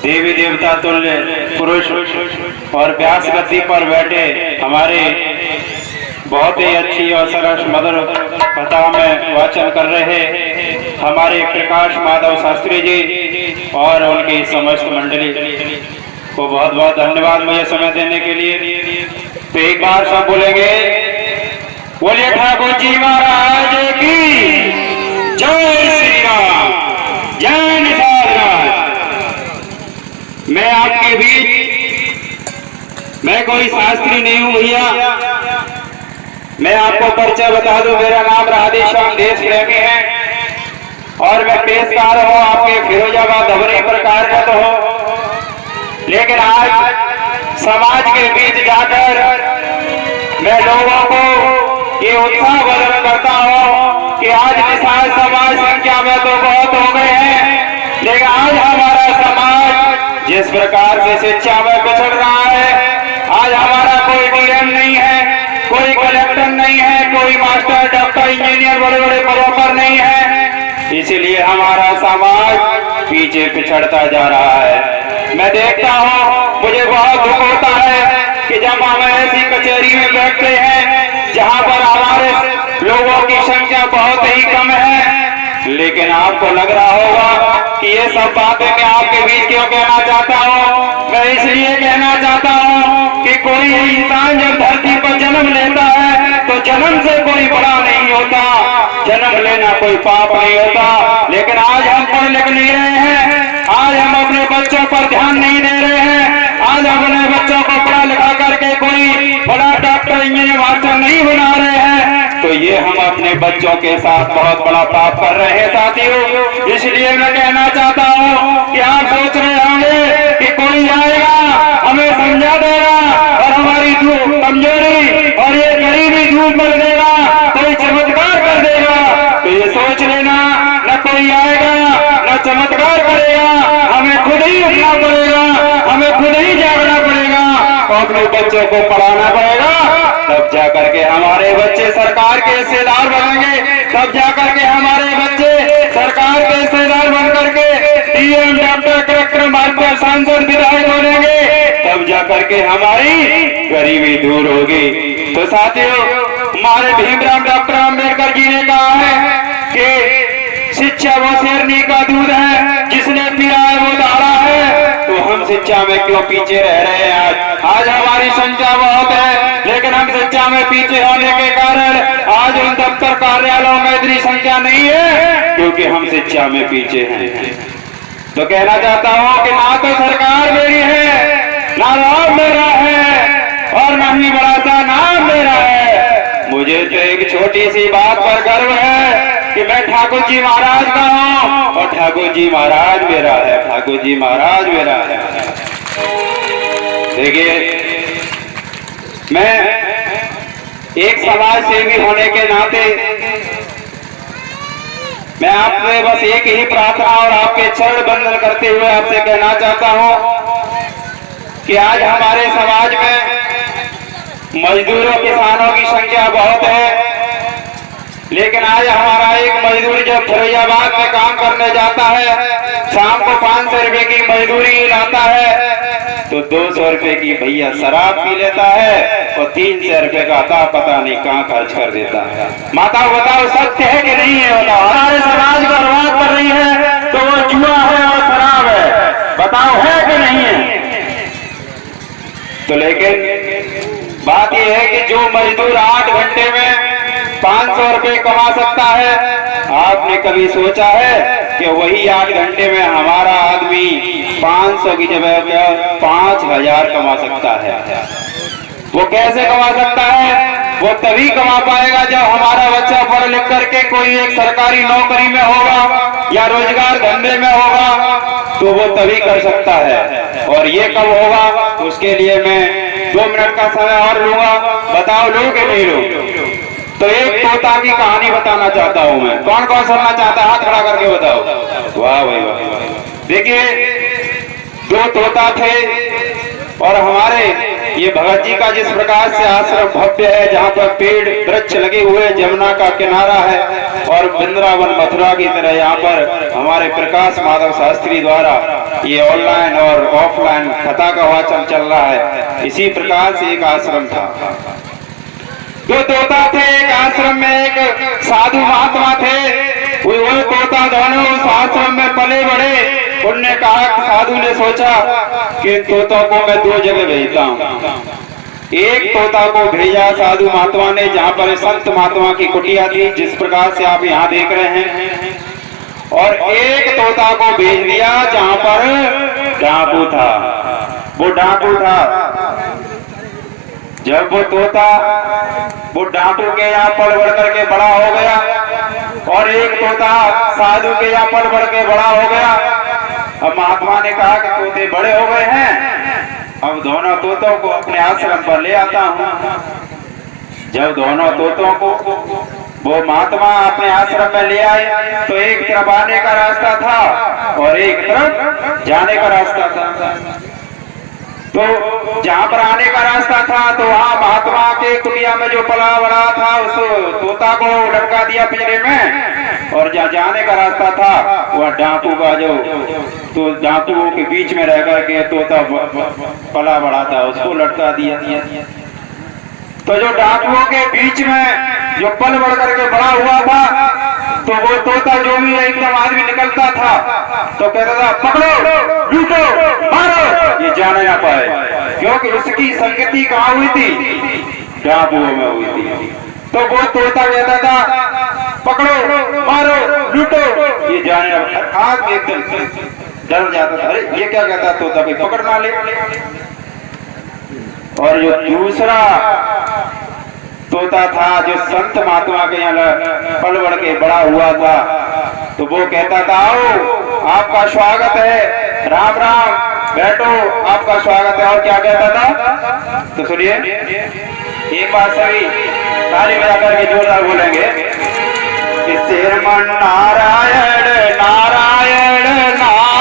देवी देवता तुल्य पुरुष और व्यास गद्दी पर बैठे हमारे बहुत ही अच्छी और सरस मधुर कथा में वाचन कर रहे हमारे प्रकाश माधव शास्त्री जी और उनकी समस्त मंडली को बहुत बहुत धन्यवाद मुझे समय देने के लिए। तो एक बार सब बोलेंगे, बोलिए ठाकुर जी महाराज की जय श्री राम, जय निषाद राज। मैं आपके बीच, मैं कोई शास्त्री नहीं हूं भैया। मैं आपको परिचय बता दूं, मेरा नाम राधेश्याम देश प्रेमी है और मैं पेशकार हूं आपके फिरोजाबाद धबरी प्रकार का तो हूं, लेकिन आज समाज के बीच जाकर मैं लोगों को ये उत्साह प्रदान करता हूं कि आज निषाद समाज संख्या में तो बहुत हो गए हैं, लेकिन आज हमारा समाज जिस प्रकार से शिक्षा में पिछड़ रहा है, आज हमारा कोई डीएम नहीं है, कोई कलेक्टर नहीं है, कोई मास्टर डॉक्टर इंजीनियर बड़े बड़े पदों पर नहीं है, इसीलिए हमारा समाज पीछे पिछड़ता जा रहा है। मैं देखता हूँ, मुझे बहुत दुख होता है कि जब हम ऐसी कचहरी में बैठते हैं जहाँ पर हमारे लोगों की संख्या बहुत ही कम है, लेकिन आपको लग रहा होगा कि ये सब बातें मैं आपके बीच क्यों कहना चाहता हूँ। मैं इसलिए कहना चाहता हूँ कि कोई इंसान जब धरती पर जन्म लेता है तो जन्म से कोई बड़ा नहीं होता, जन्म लेना कोई पाप नहीं होता। लेकिन आज हम पढ़ लिख नहीं रहे हैं, आज हम अपने बच्चों पर ध्यान नहीं दे रहे हैं, आज अपने बच्चों को पढ़ा लिखा करके कोई बड़ा डॉक्टर इंजीनियर मास्टर नहीं बना रहे हैं, तो ये हम अपने बच्चों के साथ बहुत बड़ा पाप कर रहे हैं साथियों। इसलिए मैं कहना चाहता हूँ कि आप सोच रहे होंगे कि कोई आएगा हमें समझा देगा और हमारी कमजोरी और ये गरीबी दूर कर देगा, कोई चमत्कार कर देगा, तो ये सोच लेना न कोई आएगा न चमत्कार करेगा, हमें खुद ही उठना पड़ेगा, हमें खुद ही जागना पड़ेगा और अपने बच्चों को पढ़ाना पड़ेगा, तब जाकर के हमारे बच्चे सरकार के हिस्सेदार बनेंगे, तब जाकर के हमारे बच्चे सरकार के हिस्सेदार बन करके डीएम डॉक्टर कलेक्टर मास्टर सांसद विधायक बनेंगे, तब जाकर के हमारी गरीबी दूर होगी। तो साथियों, हमारे भीमराव डॉक्टर अम्बेडकर जी ने कहा है कि शिक्षा वो शेरनी का दूध है, जिसने पिया है वो दाड़ा है। तो हम शिक्षा में क्यों पीछे रह रहे हैं? आज हमारी संख्या बहुत है, लेकिन हम शिक्षा में पीछे होने के कारण आज उन दफ्तर कार्यालयों में इतनी संख्या नहीं है, क्योंकि हम शिक्षा में पीछे हैं। तो कहना चाहता हूँ कि ना तो सरकार मेरी है, ना राम मेरा है और ना ही बड़ा सा नाम मेरा है। मुझे तो एक छोटी सी बात पर गर्व है कि मैं ठाकुर जी महाराज का हूँ और ठाकुर जी महाराज मेरा है, ठाकुर जी महाराज मेरा है। देखिए, मैं एक समाज सेवी होने के नाते मैं आपसे बस एक ही प्रार्थना और आपके चरण बंदन करते हुए आपसे कहना चाहता हूं कि आज हमारे समाज में मजदूरों किसानों की संख्या बहुत है, लेकिन आज हमारा एक मजदूर जब फिरोजाबाद में काम करने जाता है, शाम को 500 रुपए की मजदूरी लाता है, तो 200 रुपए की भैया शराब पी लेता है और 300 रुपए का आता पता नहीं कहाँ खर्च कर देता है। माता बताओ, सत्य है कि नहीं है? बताओ, हमारे समाज को बर्बाद कर रही है तो वो जुआ है और शराब है, बताओ है कि नहीं है? तो लेकिन बात यह है कि जो मजदूर 8 घंटे में 500 रुपए कमा सकता है, आपने कभी सोचा है कि वही 8 घंटे में हमारा आदमी 500 की जगह 5000 कमा सकता है? वो कैसे कमा सकता है? वो तभी कमा पाएगा जब हमारा बच्चा पढ़ लिख करके कोई एक सरकारी नौकरी में होगा या रोजगार धंधे में होगा, तो वो तभी कर सकता है। और ये कब होगा? उसके लिए मैं 2 मिनट का समय और लूंगा। बताओ लोग कि नहीं लोग? तो एक तोता की कहानी बताना चाहता हूं मैं। कौन कौन सुनना चाहता है? हाथ खड़ा करके बताओ। वाह भाई वाह। देखिए, 2 तोता थे और हमारे ये भगत जी का जिस प्रकार से आश्रम भव्य है, जहाँ पर पेड़ वृक्ष लगे हुए, जमुना का किनारा है और वृंदावन मथुरा की तरह यहाँ पर हमारे प्रकाश माधव शास्त्री द्वारा ये ऑनलाइन और ऑफलाइन कथा का वाचन चल रहा है। इसी प्रकार से एक आश्रम था, दो तोता थे एक आश्रम में, एक साधु महात्मा थे। वो तोता दोनों उस आश्रम में पले बड़े। उनने कहा, साधु ने सोचा कि तोता को मैं दो जगह भेजता हूँ। एक तोता को भेजा साधु महात्मा ने जहाँ पर संत महात्मा की कुटिया थी, जिस प्रकार से आप यहाँ देख रहे हैं, और एक तोता को भेज दिया जहाँ पर डाकू था। वो डाकू था। जब वो तोता वो डाकू के यहाँ पल बढ़ करके बड़ा हो गया और एक तोता साधु के यहाँ पल बढ़ के बड़ा हो गया। अब महात्मा ने कहा कि तोते बड़े हो गए हैं, अब दोनों तोतों को अपने आश्रम पर ले आता हूँ। जब दोनों तोतों को वो महात्मा अपने आश्रम में ले आए तो एक तरफ आने का रास्ता था और एक तरफ जाने का रास्ता था। तो जहाँ पर आने का रास्ता था तो वहाँ महात्मा के कुटिया में जो पला बड़ा था उस तोता को लटका दिया पिंजरे में, और जहाँ जाने का रास्ता था वह डाकू का जो तो डाकुओं के बीच में रह करके तोता पला बड़ा था उसको लटका दिया। तो जो डाकुओं के बीच में जो पल बढ़ करके बड़ा हुआ था, तो वो तोता जो भी एकदम आदमी निकलता था तो कहता था, पकड़ो, लूटो, मारो, ये जाने ना पाए, क्योंकि उसकी संगति कहाँ हुई थी? डाकुओं में हुई थी। तो वो तोता कहता था, पकड़ो, मारो, लूटो, ये जाने ना पाए। आदमी एकदम डर जाता था, अरे ये क्या कहता तोता, कोई पकड़ ना ले। और जो दूसरा तोता था जो संत महात्मा के यहाँ पल बढ़ के बड़ा हुआ था, तो वो कहता था, आओ आपका स्वागत है, राम राम, बैठो आपका स्वागत है। और क्या कहता था तो सुनिए, एक बार सभी ताली बजा करके जोरदार बोलेंगे कि श्रीमन नारायण नारायण नारायण।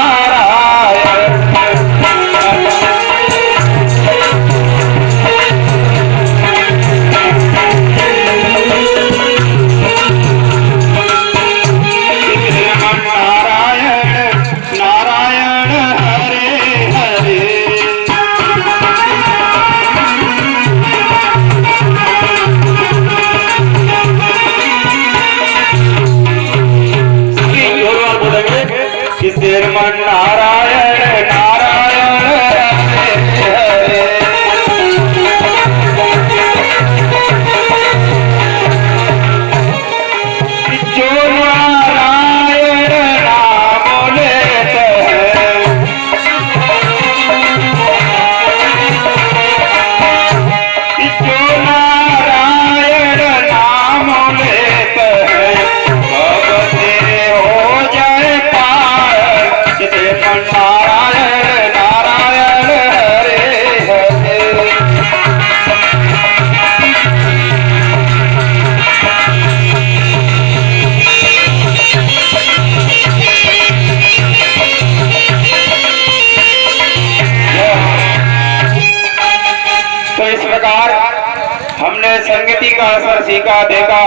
संगति का असर सीखा, देखा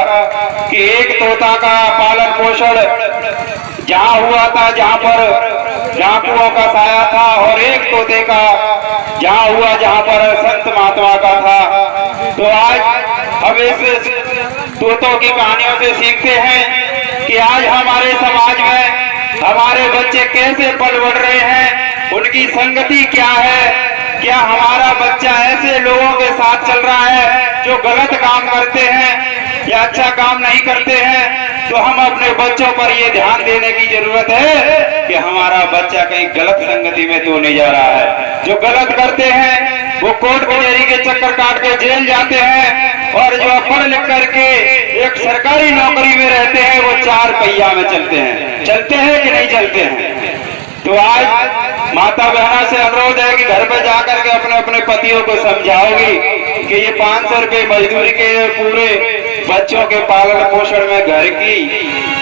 कि एक तोता का पालन पोषण जहाँ हुआ था जहाँ पर डाकुओं का साया था, और एक तोते का जहाँ हुआ जहाँ पर संत महात्मा का था। तो आज हम इस तोतों की कहानियों से सीखते हैं कि आज हमारे समाज में हमारे बच्चे कैसे पल बढ़ रहे हैं, उनकी संगति क्या है। क्या हमारा बच्चा ऐसे लोगों के साथ चल रहा है जो गलत काम करते हैं या अच्छा काम नहीं करते हैं? तो हम अपने बच्चों पर ये ध्यान देने की जरूरत है कि हमारा बच्चा कहीं गलत संगति में तो नहीं जा रहा है। जो गलत करते हैं वो कोर्ट कचहरी के चक्कर काट के जेल जाते हैं, और जो पढ़ लिख करके एक सरकारी नौकरी में रहते हैं वो चार पहिया में चलते हैं कि नहीं चलते हैं? तो आज माता बहना से अनुरोध है कि घर पे जाकर के अपने अपने पतियों को समझाओगी कि ये 500 रुपये मजदूरी के पूरे बच्चों के पालन पोषण में, घर की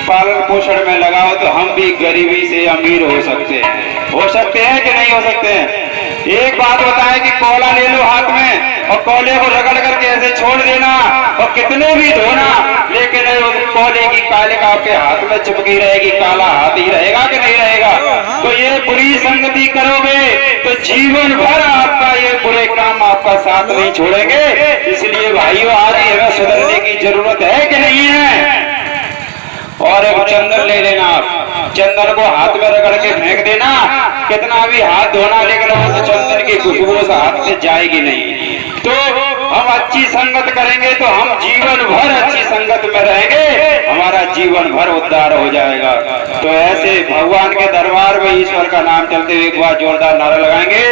पालन पोषण में लगाओ तो हम भी गरीबी से अमीर हो सकते हैं कि नहीं हो सकते हैं? एक बात बताए कि कोला ले लो हाथ में और कोले को रगड़ करके ऐसे छोड़ देना और कितने भी धोना, लेकिन उस कोले की कालिका आपके हाथ में चिपकी रहेगी, काला हाथ ही रहेगा कि नहीं रहेगा। तो ये बुरी संगति करोगे तो जीवन भर आपका ये बुरे काम आपका साथ नहीं छोड़ेंगे। इसलिए भाइयों, आज ही हमें सुधरने की जरूरत है कि नहीं है। और एक चंदन ले लेना, आप चंदन को हाथ में रगड़ के फेंक देना, कितना भी हाथ धोना, लेकिन उस चंदन की खुशबू उस हाथ से जाएगी नहीं। तो हम अच्छी संगत करेंगे तो हम जीवन भर अच्छी संगत में रहेंगे, हमारा जीवन भर उद्धार हो जाएगा। तो ऐसे भगवान के दरबार में ईश्वर का नाम चलते हुए एक बार जोरदार नारा लगाएंगे,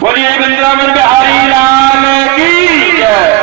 बोलिए वृंदावन बिहारी लाल की जय।